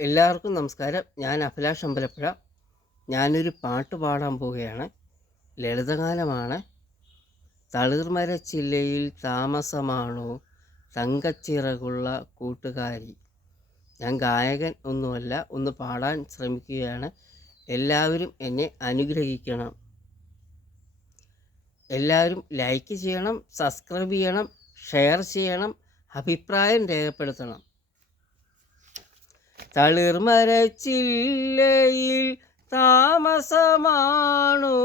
എല്ലാവർക്കും നമസ്കാരം. ഞാൻ അഭിലാഷ് അമ്പലപ്പുഴ. ഞാനൊരു പാട്ട് പാടാൻ പോവുകയാണ്. ലളിതഗാനമാണ്. തളിർമരച്ചില്ലയിൽ താമസമാണോ തങ്കച്ചിറകുള്ള കൂട്ടുകാരി. ഞാൻ ഗായകൻ ഒന്നുമല്ല, ഒന്ന് പാടാൻ ശ്രമിക്കുകയാണ്. എല്ലാവരും എന്നെ അനുഗ്രഹിക്കണം. എല്ലാവരും ലൈക്ക് ചെയ്യണം, സബ്സ്ക്രൈബ് ചെയ്യണം, ഷെയർ ചെയ്യണം, അഭിപ്രായം രേഖപ്പെടുത്തണം. തളിർമരച്ചില്ലയിൽ താമസമാണോ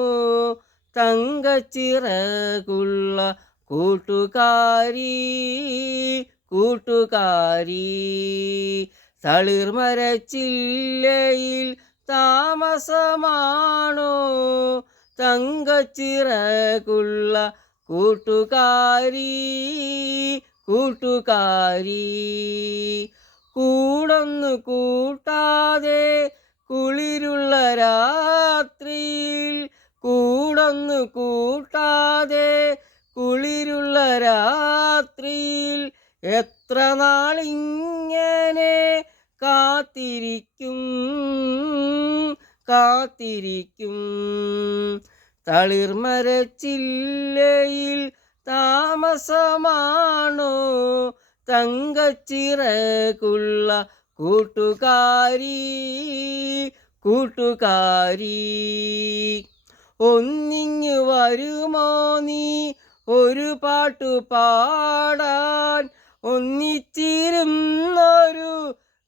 തങ്കച്ചിറകുള്ള കൂട്ടുകാരി. തളിർമരച്ചില്ലയിൽ താമസമാണോ തങ്കച്ചിറകുള്ള കൂട്ടുകാരി. കൂടൊന്നു കൂട്ടാതെ കുളിരുള്ള രാത്രിയിൽ, കൂടൊന്നു കൂട്ടാതെ കുളിരുള്ള രാത്രിയിൽ എത്ര നാളിങ്ങനെ കാത്തിരിക്കും. തളിർമരച്ചില്ലയിൽ താമസമാണോ തങ്കച്ചിറകുള്ള കൂട്ടുകാരി. ഒന്നിങ്ങു വരുമോ നീ ഒരു പാട്ടു പാടാൻ, ഒന്നിച്ചിരുന്നൊരു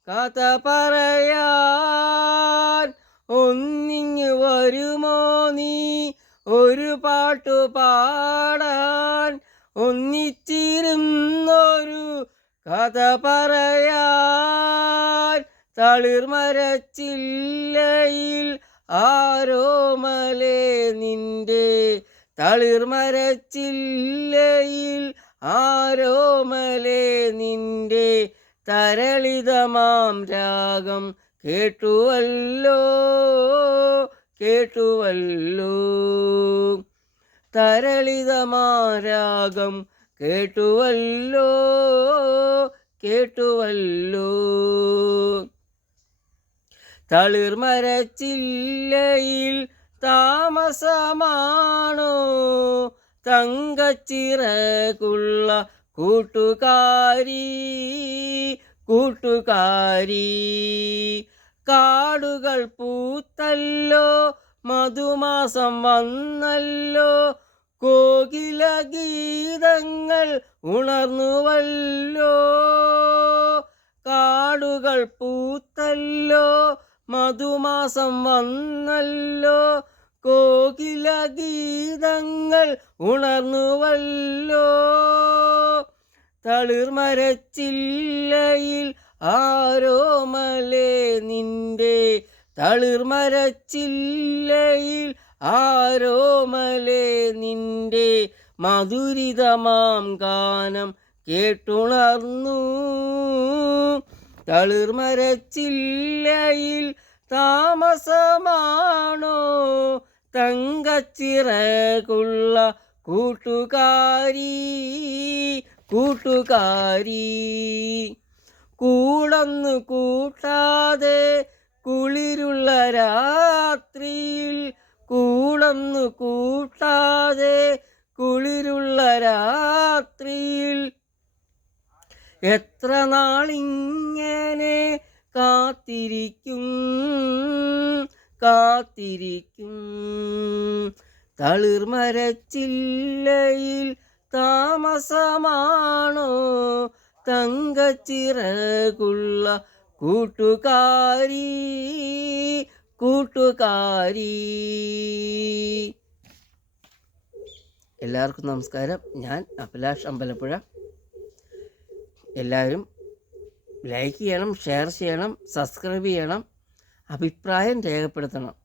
കഥ പറയാൻ. ഒന്നിങ്ങു വരുമോ നീ ഒരു പാട്ടു പാടാൻ, ഒന്നിച്ചിരുന്നൊരു കഥ പറയാൻ. തളിർമരച്ചില്ലയിൽ ആരോമലേ നിന്റെ, തളിർമരച്ചില്ലയിൽ ആരോമലേ നിന്റെ തരളിതമാം രാഗം കേട്ടുവല്ലോ. തരളിതമാം രാഗം കേട്ടുവല്ലോ. തളിർമരച്ചില്ലയിൽ താമസമാണോ തങ്കച്ചിറകുള്ള കൂട്ടുകാരി. കാടുകൾ പൂത്തല്ലോ, മധുമാസം വന്നല്ലോ, കോകില ഗീതങ്ങൾ ഉണർന്നുവല്ലോ. കാടുകൾ പൂത്തല്ലോ, മധുമാസം വന്നല്ലോ, കോകില ഗീതങ്ങൾ ഉണർന്നുവല്ലോ. തളിർമരച്ചില്ലയിൽ ആരോമലേ നിന്റെ, തളിർമരച്ചില്ലയിൽ ആരോമലേ നിന്റെ മധുരിതമാം ഗാനം കേട്ടുണർന്നു. തളിർമരച്ചില്ലയിൽ താമസമാണോ തങ്കച്ചിറകുള്ള കൂട്ടുകാരി. കൂടൊന്നു കൂട്ടാതെ കുളിരുള്ള രാത്രിയിൽ, കൂടൊന്നു കൂട്ടാതെ കുളിരുള്ള രാത്രിയിൽ എത്ര നാളിങ്ങനെ കാത്തിരിക്കും. തളിർമരച്ചില്ലയിൽ താമസമാണോ തങ്കച്ചിറകുള്ള കൂട്ടുകാരി. എല്ലാവർക്കും നമസ്കാരം. ഞാൻ അഭിലാഷ് അമ്പലപ്പുഴ. എല്ലാവരും ലൈക്ക് ചെയ്യണം, ഷെയർ ചെയ്യണം, സബ്സ്ക്രൈബ് ചെയ്യണം, അഭിപ്രായം രേഖപ്പെടുത്തണം.